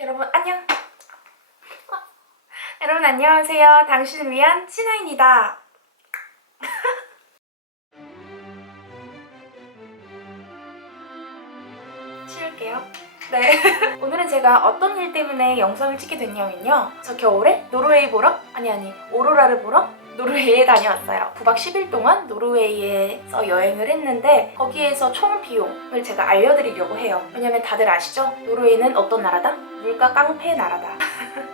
여러분 안녕. 여러분 안녕하세요. 당신을 위한 찐아입니다. 치울게요. 네. 오늘은 제가 어떤 일 때문에 영상을 찍게 됐냐면요. 저 겨울에 노르웨이 보러? 아니 오로라를 보러 노르웨이에 다녀왔어요. 9박 10일 동안 노르웨이에서 여행을 했는데 거기에서 총 비용을 제가 알려드리려고 해요. 왜냐면 다들 아시죠? 노르웨이는 어떤 나라다? 물가 깡패 나라다.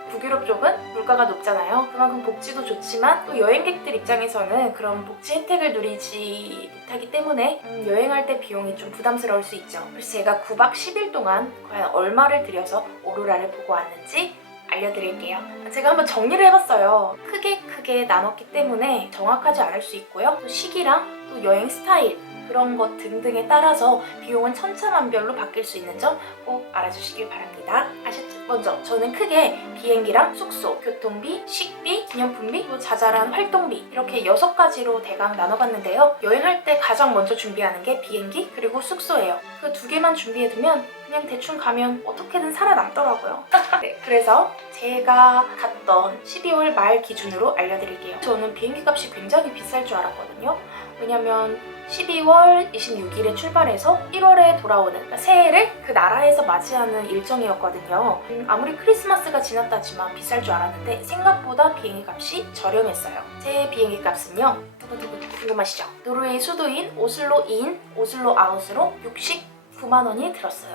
북유럽 쪽은 물가가 높잖아요. 그만큼 복지도 좋지만 또 여행객들 입장에서는 그런 복지 혜택을 누리지 못하기 때문에 여행할 때 비용이 좀 부담스러울 수 있죠. 그래서 제가 9박 10일 동안 과연 얼마를 들여서 오로라를 보고 왔는지 알려드릴게요. 제가 한번 정리를 해봤어요. 크게 나눴기 때문에 정확하지 않을 수 있고요. 또 시기랑 또 여행 스타일 그런 것 등등에 따라서 비용은 천차만별로 바뀔 수 있는 점 꼭 알아주시길 바랍니다. 아셨죠? 먼저 저는 크게 비행기랑 숙소, 교통비, 식비, 기념품비, 또 자잘한 활동비 이렇게 6가지로 대강 나눠봤는데요. 여행할 때 가장 먼저 준비하는 게 비행기 그리고 숙소예요. 그 2개만 준비해두면 그냥 대충 가면 어떻게든 살아남더라고요. 네, 그래서 제가 갔던 12월 말 기준으로 알려드릴게요. 저는 비행기 값이 굉장히 비쌀 줄 알았거든요. 왜냐면 12월 26일에 출발해서 1월에 돌아오는 그러니까 새해를 그 나라에서 맞이하는 일정이었거든요. 아무리 크리스마스가 지났다지만 비쌀 줄 알았는데 생각보다 비행기 값이 저렴했어요. 제 비행기 값은요. 두구두구 궁금하시죠? 노르웨이 수도인 오슬로인, 오슬로 아웃으로 69만 원이 들었어요.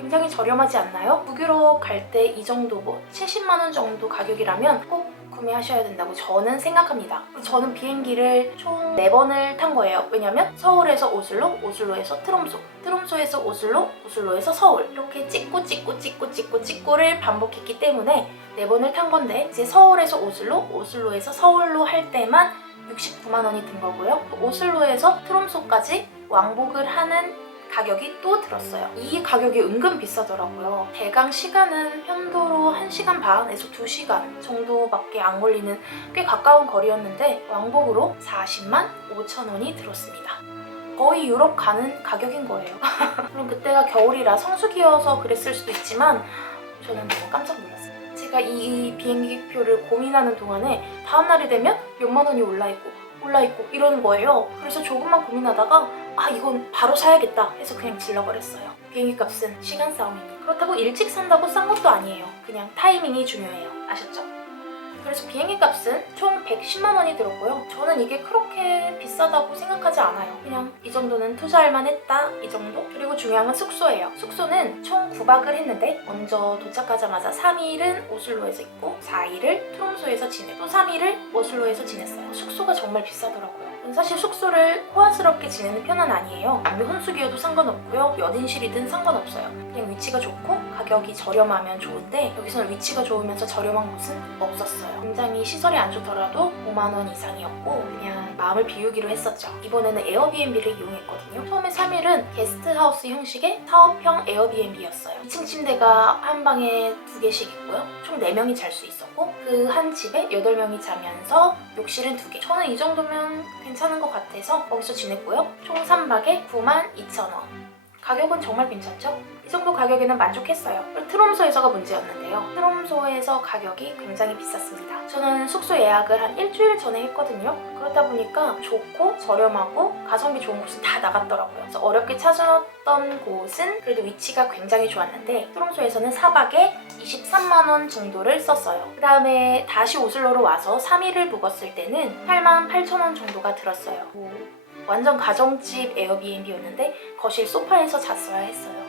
굉장히 저렴하지 않나요? 북유럽 갈 때 이 정도 70만 원 정도 가격이라면 꼭 구매하셔야 된다고 저는 생각합니다. 저는 비행기를 총 4번을 탄 거예요. 왜냐면 서울에서 오슬로, 오슬로에서 트롬소, 트롬소에서 오슬로, 오슬로에서 서울 이렇게 찍고를 반복했기 때문에 4번을 탄 건데 이제 서울에서 오슬로, 오슬로에서 서울로 할 때만 69만 원이 든 거고요. 오슬로에서 트롬소까지 왕복을 하는 가격이 또 들었어요. 이 가격이 은근 비싸더라고요. 대강 시간은 편도로 1시간 반에서 2시간 정도밖에 안 걸리는 꽤 가까운 거리였는데 왕복으로 40만 5천 원이 들었습니다. 거의 유럽 가는 가격인 거예요. 물론 그때가 겨울이라 성수기여서 그랬을 수도 있지만 저는 너무 깜짝 놀랐어요. 제가 이 비행기표를 고민하는 동안에 다음날이 되면 몇만 원이 올라있고 이러는 거예요. 그래서 조금만 고민하다가 이건 바로 사야겠다 해서 그냥 질러버렸어요. 비행기 값은 시간 싸움이니 그렇다고 일찍 산다고 싼 것도 아니에요. 그냥 타이밍이 중요해요. 아셨죠? 그래서 비행기 값은 총 110만 원이 들었고요. 저는 이게 그렇게 비싸다고 생각하지 않아요. 그냥 이 정도는 투자할 만했다 이 정도? 그리고 중요한 건 숙소예요. 숙소는 총 9박을 했는데 먼저 도착하자마자 3일은 오슬로에서 있고 4일을 트롬소에서 지내고 또 3일을 오슬로에서 지냈어요. 숙소가 정말 비싸더라고요. 사실 숙소를 호화스럽게 지내는 편은 아니에요. 남녀 혼숙이어도 상관없고요. 몇 인실이든 상관없어요. 그냥 위치가 좋고 가격이 저렴하면 좋은데 여기서는 위치가 좋으면서 저렴한 곳은 없었어요. 굉장히 시설이 안 좋더라도 5만 원 이상이었고 그냥 마음을 비우기로 했었죠. 이번에는 에어비앤비를 이용했거든요. 처음에 3일은 게스트하우스 형식의 사업형 에어비앤비였어요. 2층 침대가 한 방에 2개씩 있고요. 총 4명이 잘 수 있었고 그 한 집에 8명이 자면서 욕실은 2개. 저는 이 정도면 괜찮은 것 같아서 거기서 지냈고요. 총 3박에 92,000원. 가격은 정말 괜찮죠? 이 정도 가격에는 만족했어요. 트롬소에서가 문제였는데요. 트롬소에서 가격이 굉장히 비쌌습니다. 저는 숙소 예약을 한 일주일 전에 했거든요. 그러다 보니까 좋고 저렴하고 가성비 좋은 곳은 다 나갔더라고요. 그래서 어렵게 찾았던 곳은 그래도 위치가 굉장히 좋았는데 트롬소에서는 4박에 23만 원 정도를 썼어요. 그 다음에 다시 오슬로로 와서 3일을 묵었을 때는 88,000원 정도가 들었어요. 완전 가정집 에어비앤비였는데 거실 소파에서 잤어야 했어요.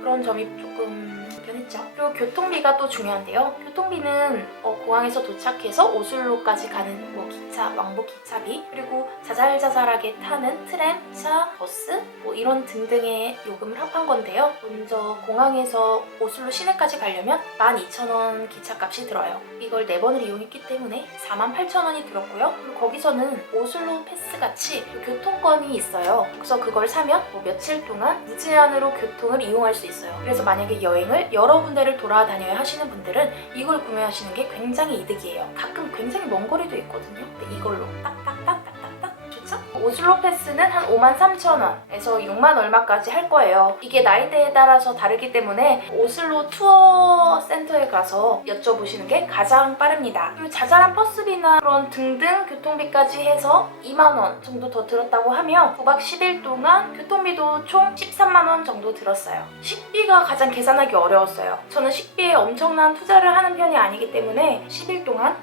그런 점이 조금 불편했죠. 그리고 교통비가 또 중요한데요. 교통비는 공항에서 도착해서 오슬로까지 가는 기차, 왕복 기차비 그리고 자잘자잘하게 타는 트램, 차, 버스 이런 등등의 요금을 합한 건데요. 먼저 공항에서 오슬로 시내까지 가려면 12,000원 기차값이 들어요. 이걸 4번을 이용했기 때문에 48,000원이 들었고요. 그리고 거기서는 오슬로 패스같이 교통권이 있어요. 그래서 그걸 사면 며칠 동안 무제한으로 교통을 이용할 수 있어요. 그래서 만약에 여행을 여러 군데를 돌아다녀야 하시는 분들은 이걸 구매하시는 게 굉장히 이득이에요. 가끔 굉장히 먼 거리도 있거든요. 근데 이걸로 딱딱딱딱딱딱 좋죠? 오슬로 패스는 한 53,000원에서 6만 얼마까지 할 거예요. 이게 나이대에 따라서 다르기 때문에 오슬로 투어 센터에 가서 여쭤보시는 게 가장 빠릅니다. 그리고 자잘한 버스비나 그런 등등 교통비까지 해서 2만 원 정도 더 들었다고 하면 9박 10일 동안 교통비도 총 13만 원 정도 들었어요. 식비가 가장 계산하기 어려웠어요. 저는 식비에 엄청난 투자를 하는 편이 아니기 때문에 10일 동안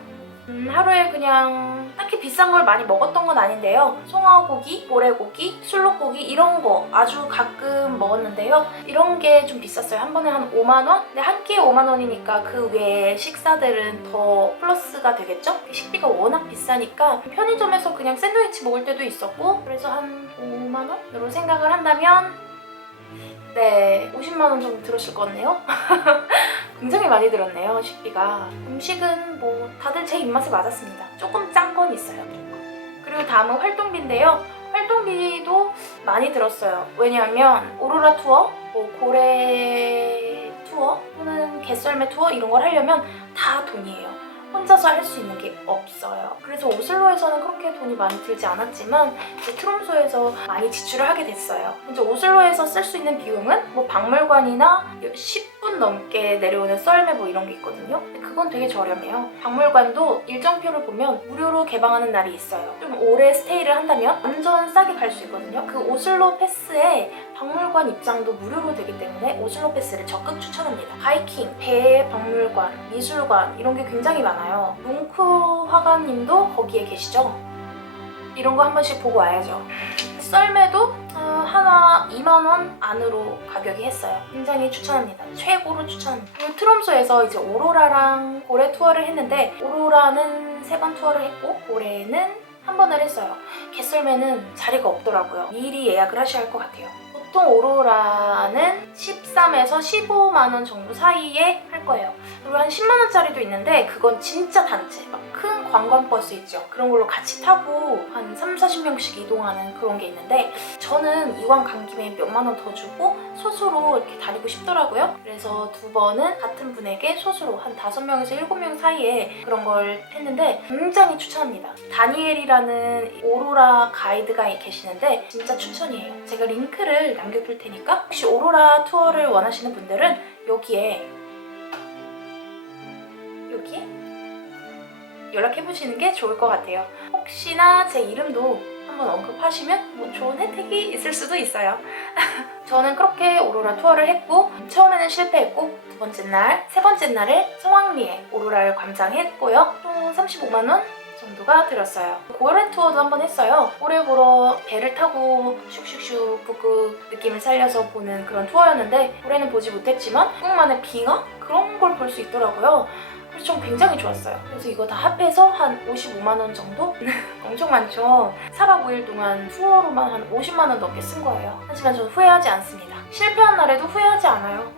하루에 그냥 딱히 비싼 걸 많이 먹었던 건 아닌데요. 송어고기, 모래고기, 술록고기 이런 거 아주 가끔 먹었는데요. 이런 게 좀 비쌌어요. 한 번에 한 5만 원? 근데 한 끼에 5만 원이니까 그 외에 식사들은 더 플러스가 되겠죠? 식비가 워낙 비싸니까 편의점에서 그냥 샌드위치 먹을 때도 있었고 그래서 한 5만 원으로 생각을 한다면 네, 50만 원 정도 들었을 것 같네요. 굉장히 많이 들었네요, 식비가. 음식은 뭐 다들 제 입맛에 맞았습니다. 조금 짠 건 있어요. 그리고 다음은 활동비인데요. 활동비도 많이 들었어요. 왜냐하면 오로라 투어, 뭐 고래 투어 또는 개썰매 투어 이런 걸 하려면 다 돈이에요. 혼자서 할 수 있는 게 없어요. 그래서 오슬로에서는 그렇게 돈이 많이 들지 않았지만 이제 트롬소에서 많이 지출을 하게 됐어요. 이제 오슬로에서 쓸 수 있는 비용은 뭐 박물관이나 10분 넘게 내려오는 썰매 뭐 이런 게 있거든요. 근데 그건 되게 저렴해요. 박물관도 일정표를 보면 무료로 개방하는 날이 있어요. 좀 오래 스테이를 한다면 완전 싸게 갈 수 있거든요. 그 오슬로 패스에 박물관 입장도 무료로 되기 때문에 오슬로 패스를 적극 추천합니다. 바이킹, 배 박물관, 미술관 이런 게 굉장히 많아요. 뭉크 화가님도 거기에 계시죠? 이런 거 한 번씩 보고 와야죠. 썰매도 하나 2만 원 안으로 가격이 했어요. 굉장히 추천합니다. 최고로 추천합니다. 그리고 트롬소에서 이제 오로라랑 고래 투어를 했는데 오로라는 3번 투어를 했고 고래는 한 번을 했어요. 개썰매는 자리가 없더라고요. 미리 예약을 하셔야 할 것 같아요. 보통 오로라는 13에서 15만 원 정도 사이에 할 거예요. 그리고 한 10만 원짜리도 있는데 그건 진짜 단체, 막 큰 관광버스 있죠. 그런 걸로 같이 타고 한 30-40명씩 이동하는 그런 게 있는데 저는 이왕 간 김에 몇만 원 더 주고 소수로 이렇게 다니고 싶더라고요. 그래서 2번은 같은 분에게 소수로 한 5명에서 7명 사이에 그런 걸 했는데 굉장히 추천합니다. 다니엘이라는 오로라 가이드가 계시는데 진짜 추천이에요. 제가 링크를 남겨둘 테니까 혹시 오로라 투어를 원하시는 분들은 여기에 연락해보시는 게 좋을 것 같아요. 혹시나 제 이름도 한번 언급하시면 뭐 좋은 혜택이 있을 수도 있어요. 저는 그렇게 오로라 투어를 했고 처음에는 실패했고 2번째 날, 3번째 날에 성황리에 오로라를 관장했고요. 총 35만 원 정도가 들었어요. 고래 투어도 한번 했어요. 고래 보러 배를 타고 슉슉슉 북극 느낌을 살려서 보는 그런 투어였는데 고래는 보지 못했지만 북극만의 빙하? 그런 걸 볼 수 있더라고요. 그래서 좀 굉장히 좋았어요. 그래서 이거 다 합해서 한 55만 원 정도? 엄청 많죠? 4박 5일 동안 투어로만 한 50만 원 넘게 쓴 거예요. 하지만 저는 후회하지 않습니다. 실패한 날에도 후회하지 않아요.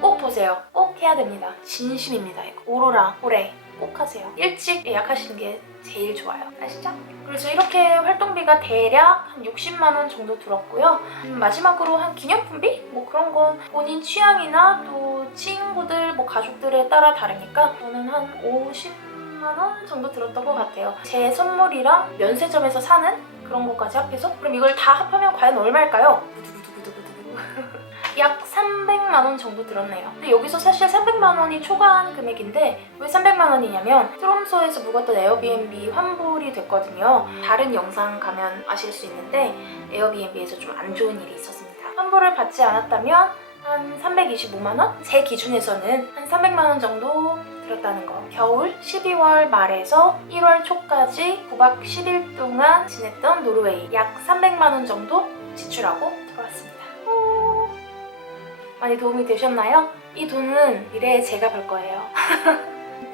꼭 보세요. 꼭 해야 됩니다. 진심입니다. 이거. 오로라, 고래 꼭 하세요. 일찍 예약하시는 게 제일 좋아요. 아시죠? 그래서 이렇게 활동비가 대략 한 60만 원 정도 들었고요. 마지막으로 한 기념품비? 뭐 그런 건 본인 취향이나 또 친구들, 뭐 가족들에 따라 다르니까 저는 한 50만 원 정도 들었던 것 같아요. 제 선물이랑 면세점에서 사는 그런 것까지 합해서 그럼 이걸 다 합하면 과연 얼마일까요? 약 300만 원 정도 들었네요. 근데 여기서 사실 300만 원이 초과한 금액인데 왜 300만 원이냐면 트롬소에서 묵었던 에어비앤비 환불이 됐거든요. 다른 영상 가면 아실 수 있는데 에어비앤비에서 좀 안 좋은 일이 있었습니다. 환불을 받지 않았다면 한 325만 원? 제 기준에서는 한 300만 원 정도 들었다는 거. 겨울 12월 말에서 1월 초까지 9박 10일 동안 지냈던 노르웨이 약 300만 원 정도 지출하고 돌아왔습니다. 많이 도움이 되셨나요? 이 돈은 미래에 제가 벌 거예요.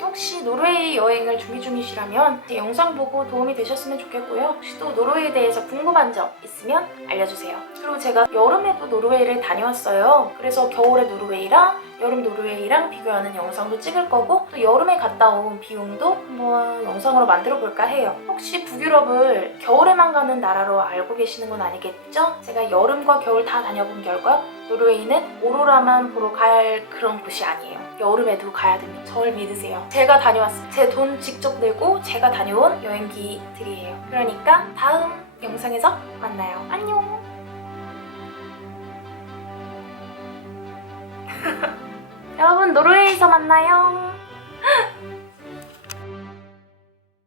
혹시 노르웨이 여행을 준비 중이시라면 제 영상 보고 도움이 되셨으면 좋겠고요. 혹시 또 노르웨이에 대해서 궁금한 점 있으면 알려주세요. 그리고 제가 여름에도 노르웨이를 다녀왔어요. 그래서 겨울에 노르웨이랑 여름 노르웨이랑 비교하는 영상도 찍을 거고 또 여름에 갔다 온 비용도 한번 영상으로 만들어 볼까 해요. 혹시 북유럽을 겨울에만 가는 나라로 알고 계시는 건 아니겠죠? 제가 여름과 겨울 다 다녀본 결과 노르웨이는 오로라만 보러 갈 그런 곳이 아니에요. 여름에도 가야 됩니다. 저를 믿으세요. 제가 다녀왔어요. 제 돈 직접 내고 제가 다녀온 여행기들이에요. 그러니까 다음 영상에서 만나요. 안녕. 여러분, 노르웨이에서 만나요.